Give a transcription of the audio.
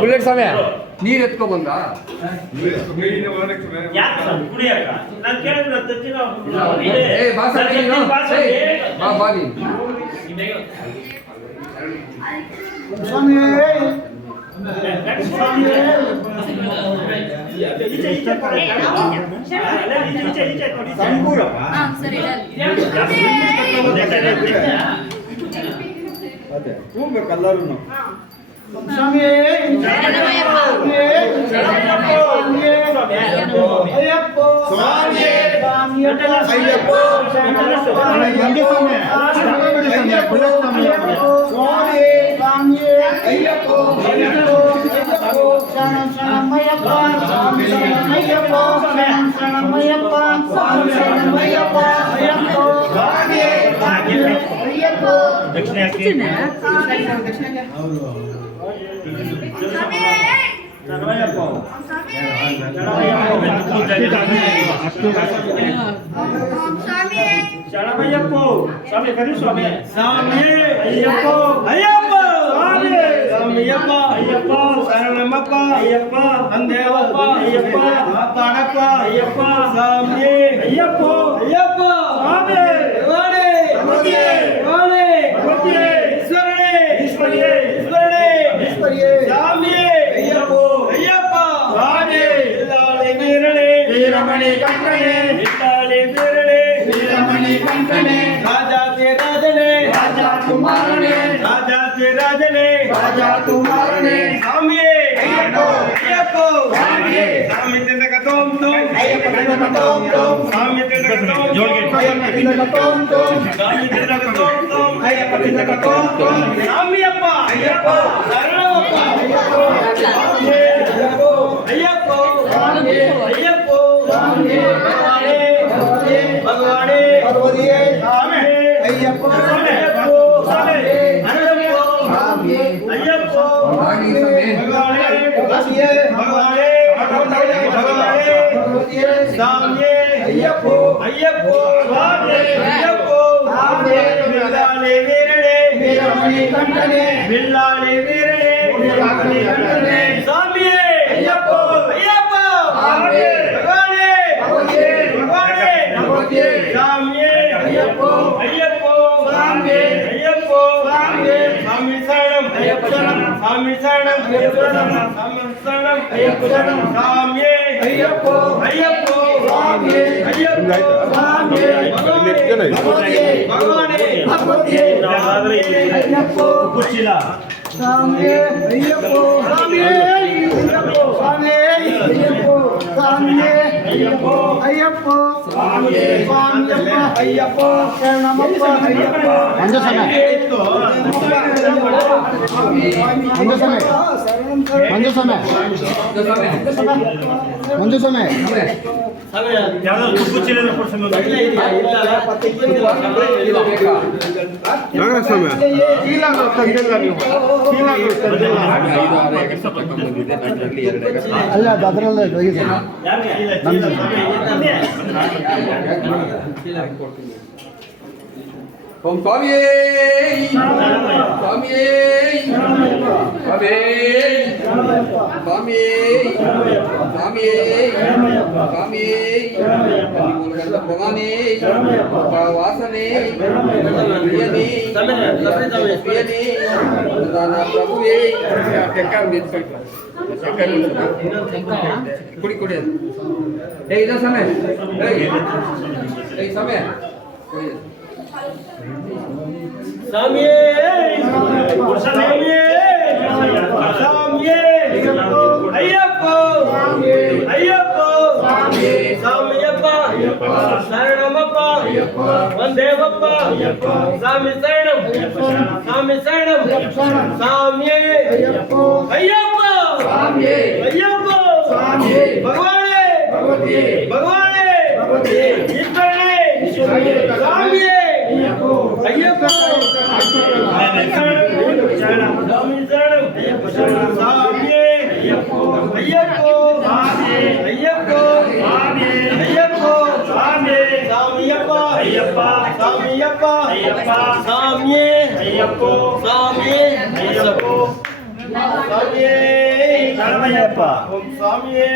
bullet ಸ್ವಾಮಿ ನೀರು ಎತ್ಕೊ ಬಂದ colour ಸ್ವಾಮಿ ಅಯ್ಯಪ್ಪ ಸ್ವಾಮಿ ಅಯ್ಯಪ್ಪ ದಕ್ಷಿಣ ಶರಣಮಯ್ಯಪ್ಪ ಸ್ವಾಮಿ ಕರಿ ಸ್ವಾಮಿ ಸ್ವಾಮಿ ಅಯ್ಯಪ್ಪ ಅಯ್ಯಪ್ಪ ಸ್ವಾಮಿ ಸ್ವಾಮಿಯಪ್ಪ ಅಯ್ಯಪ್ಪ ಶರಣಮಪ್ಪ ಅಯ್ಯಪ್ಪ ಅಂದೇವಪ್ಪ ಅಯ್ಯಪ್ಪ ಪಾಡಪ್ಪ ಅಯ್ಯಪ್ಪ ಸ್ವಾಮಿ ಅಯ್ಯಪ್ಪ ಅಯ್ಯಪ್ಪ ಸ್ವಾಮಿ ವಾಣಿ ವಾಣಿ ವಾಣಿ ಈಶ್ವರನೇ ಈಶ್ವರಿಯೇ ಈಶ್ವರನೇ ಈಶ್ವರಿಯೇ ಸ್ವಾಮಿ ಅಯ್ಯಪ್ಪ ಅಯ್ಯಪ್ಪ ಸ್ವಾಮಿ ಇಲ್ಲಾಳೆ ವೀರನೇ ವೀರಮಣಿ ಕಂಕಣೆ ಇಲ್ಲಾಳೆ ವೀರನೇ ವೀರಮಣಿ ಕಂಕಣೆ ರಾಜಾತಿ ರಾಜನೇ ರಾಜಾ ಕುಮಾರನೇ ರಾಜಾತಿ ರಾಜನೇ ರಾಜಾ ಕುಮಾರನೇ ಸ್ವಾಮಿಯೇ ಅಯ್ಯಪ್ಪ ಅಯ್ಯಪ್ಪ ಸ್ವಾಮಿಯೇ ಸ್ವಾಮಿ ತಿಂದಕ ತೋಂ ತೋಂ ಅಯ್ಯಪ್ಪ ತಿಂದಕ ತೋಂ ತೋಂ ಸ್ವಾಮಿ ತಿಂದಕ ತೋಂ ತೋಂ ಅಯ್ಯಪ್ಪ ತಿಂದಕ ತೋಂ ತೋಂ ಸ್ವಾಮಿ ತಿಂದಕ ತೋಂ ತೋಂ ಅಯ್ಯಪ್ಪ ತಿಂದಕ ತೋಂ ತೋಂ ಸ್ವಾಮಿಯಪ್ಪ ಅಯ್ಯಪ್ಪ ಶರಣಮಪ್ಪ ಅಯ್ಯಪ್ಪ ಸ್ವಾಮಿಯೇ ಅಯ್ಯಪ್ಪ ಅಯ್ಯಪ್ಪ ಸ್ವಾಮಿಯೇ ಅಯ್ಯಪ್ಪ ಸ್ವಾಮಿಯೇ ಭಗವಾನೇ ಭಗವಾನೇ ಭಗವತಿಯೇ ಸ್ವಾಮಿ ಅಯ್ಯಪ್ಪ ಅಯ್ಯಪ್ಪ ಸ್ವಾಮಿ ಸ್ವಾಮಿಯೇ ಅಯ್ಯಪ್ಪ ಭಗವಾನೇ ಭಗವತಿಯೇ ಭಗವಾನೇ ಭಗವಾನೇ ಭಗವತಿಯೇ ಸ್ವಾಮಿಯೇ ಅಯ್ಯಪ್ಪ ಅಯ್ಯಪ್ಪ ಸ್ವಾಮಿ ಅಯ್ಯಪ್ಪ ಸ್ವಾಮಿ ಬಿಲ್ಲಾಳೆ ವೀರನೇ ವೀರಮಣಿ ಕಂಠನೇ ಬಿಲ್ಲಾಳೆ ವೀರನೇ ವೀರಮಣಿ ಕಂಠನೇ ಸ್ವಾಮಿಯೇ ಅಯ್ಯಪ್ಪ ಅಯ್ಯಪ್ಪ ಸ್ವಾಮಿ ಭಗವಾನೇ ಭಗವತಿಯೇ ಭಗವಾನೇ ಭಗವತಿಯೇ ಸ್ವಾಮಿಯೇ ಅಯ್ಯಪ್ಪ ಅಯ್ಯಪ್ಪ ಸ್ವಾಮಿ ಅಯ್ಯಪ್ಪ ಸ್ವಾಮಿ ಸ್ವಾಮಿ ಶರಣಂ ಅಯ್ಯಪ್ಪ ಶರಣಂ ಸ್ವಾಮಿ ಶರಣಂ ಅಯ್ಯಪ್ಪ ಶರಣಂ ಸ್ವಾಮಿ ಶರಣಂ ಅಯ್ಯಪ್ಪ ಶರಣಂ ಸ್ವಾಮಿಯೇ ಅಯ್ಯಪ್ಪ ಅಯ್ಯಪ್ಪ ಸ್ವಾಮಿ ಅಯ್ಯಪ್ಪ ಸ್ವಾಮಿ ಭಗವಾನೇ ಭಗವಾನೇ ಭಗವತಿಯೇ ಅಯ್ಯಪ್ಪ ಕುಚಿಲ ಸ್ವಾಮಿ ಅಯ್ಯಪ್ಪ ಸ್ವಾಮಿ ಅಯ್ಯಪ್ಪ ಸ್ವಾಮಿ ಅಯ್ಯಪ್ಪ ಸ್ವಾಮಿ ಅಯ್ಯಪ್ಪ ಅಯ್ಯಪ್ಪ ಸ್ವಾಮಿ ಸ್ವಾಮಿಯಪ್ಪ ಅಯ್ಯಪ್ಪ ಶರಣಮಪ್ಪ ಅಯ್ಯಪ್ಪ ಒಂದು ಸಮಯ ಅಲ್ಲ ಅದರಲ್ಲೇ ஓம் சுவாமியே சுவாமியே சுவாமியே சுவாமியே சுவாமியே சுவாமியே பகவானே வாசனே பிரியனே பிரியனே பிரபுவே ಕುಡಿ ಕುಡಿ ಏ ಇದ ಸಮಯ ಏಯ್ ಸಮಯ சாமியே சாமியே சாமியே ஐயப்போ ஐயப்போ சாமியப்பா சரணமப்பா வந்தேவப்பா சாமி சரணம் சாமி சரணம் சாமியே ஐயப்போ ஐயப்போ ஐயப்போ பகவானே பகவானே ஈஸ்வரனே சாமியே ஐயப்போ சாமி சரணம் சாமியே ஐயப்போ ஐயப்போ ஐயப்போ ஐயப்போ சாமியப்பா ஐயப்பா சாமியப்பா ஐயப்பா சாமியே ஐயப்போ சாமியே ஐயப்போ சாமியே சரணமய்யப்பா ஓம் சாமியே